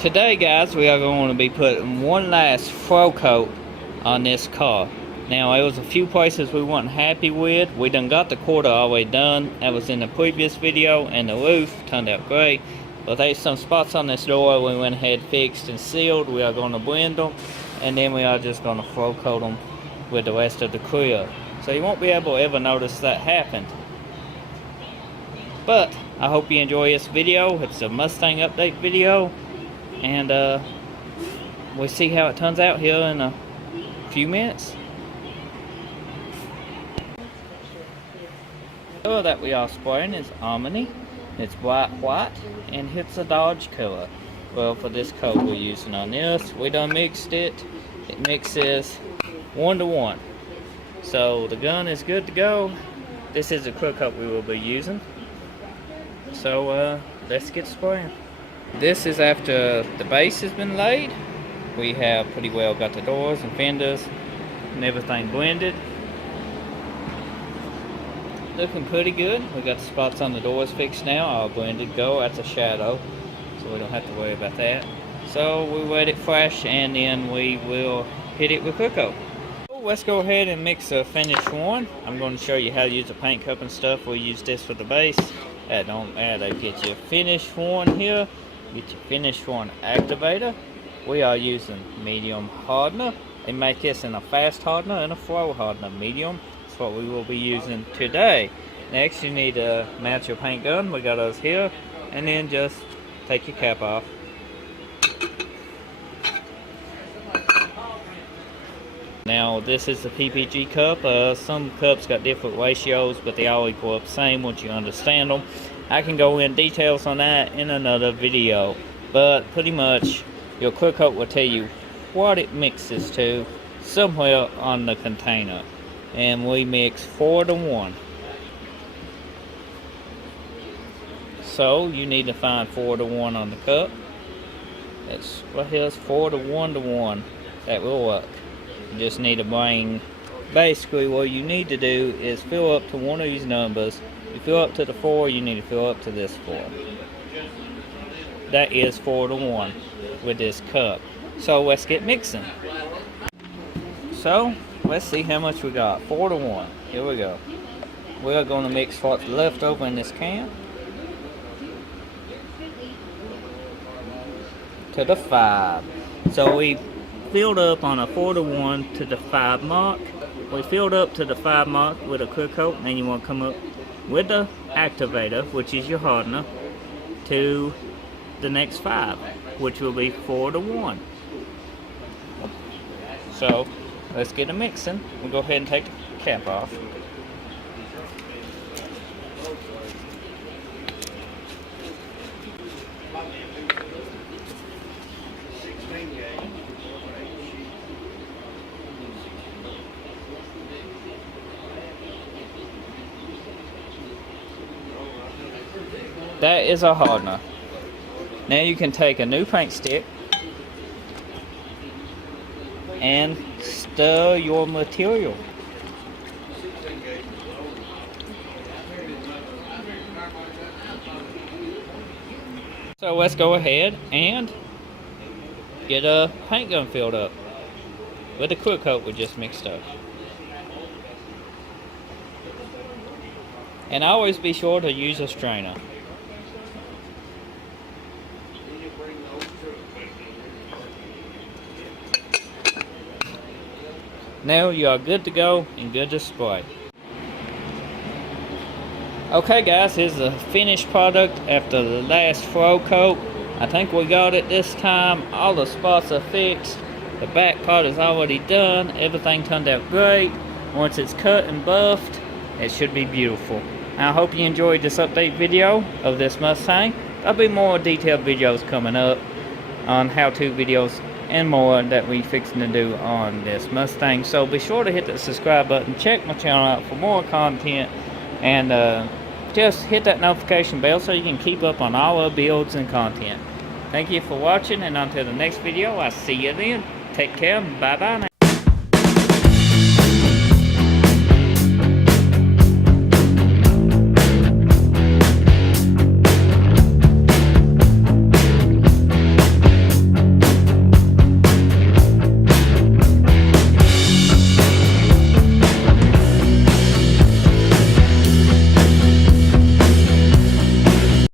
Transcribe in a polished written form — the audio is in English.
Today, guys, we are going to be putting one last faux coat on this car. Now, there was a few places we weren't happy with. We done got the quarter all the way done. That was in the previous video, and the roof turned out great. But there's some spots on this door we went ahead, fixed, and sealed. We are going to blend them, and then we are just going to faux coat them with the rest of the crib. So you won't be able to ever notice that happened. But I hope you enjoy this video. It's a Mustang update video. And we'll see how it turns out here in a few minutes. The color that we are spraying is Omni. It's white, and it's a Dodge color. Well, for this coat we're using on this, we done mixed it. It mixes 1:1. So the gun is good to go. This is the clear coat we will be using. So let's get spraying. This is after the base has been laid. We have pretty well got the doors and fenders and everything blended. Looking pretty good. We got the spots on the doors fixed now, all blended. That's a shadow, so we don't have to worry about that. So we let it fresh, and then we will hit it with clear coat. Let's go ahead and mix a finish one. I'm going to show you how to use the paint cup and stuff. We use this for the base. That don't matter. Get your finish one here. Get your finish one activator. We are using medium hardener. They make this in a fast hardener and a flow hardener. Medium. That's what we will be using today. Next, you need to mount your paint gun. We got us here. And then just take your cap off. Now, this is the PPG cup. Some cups got different ratios, but they all equal up the same once you understand them. I can go in details on that in another video, but pretty much your clear coat will tell you what it mixes to somewhere on the container, and we mix 4:1. So you need to find 4:1 on the cup. It's right here. It's 4:1. That will work. You just need to bring, basically what you need to do is fill up to one of these numbers. You fill up to the 4, you need to fill up to this 4. That is 4:1 with this cup. So let's get mixing. So let's see how much we got. 4:1. Here we go. We are going to mix what's left over in this can to the 5. So we filled up on a 4:1 to the 5 mark. We filled up to the 5 mark with a clear coat, and then you want to come up with the activator, which is your hardener, to the next 5, which will be 4:1. So let's get it mixing. We'll go ahead and take the cap off. That is a hardener. Now you can take a new paint stick and stir your material. So let's go ahead and get a paint gun filled up with the clear coat we just mixed up. And always be sure to use a strainer. Now you are good to go and good to spray. Okay guys, here's the finished product after the last faux coat. I think we got it this time. All the spots are fixed. The back part is already done. Everything turned out great. Once it's cut and buffed, it should be beautiful. I hope you enjoyed this update video of this Mustang. There'll be more detailed videos coming up on how-to videos and more that we fixing to do on this Mustang. So be sure to hit the subscribe button, check my channel out for more content, and just hit that notification bell so you can keep up on all our builds and content. Thank you for watching, and until the next video, I'll see you then. Take care, bye bye now.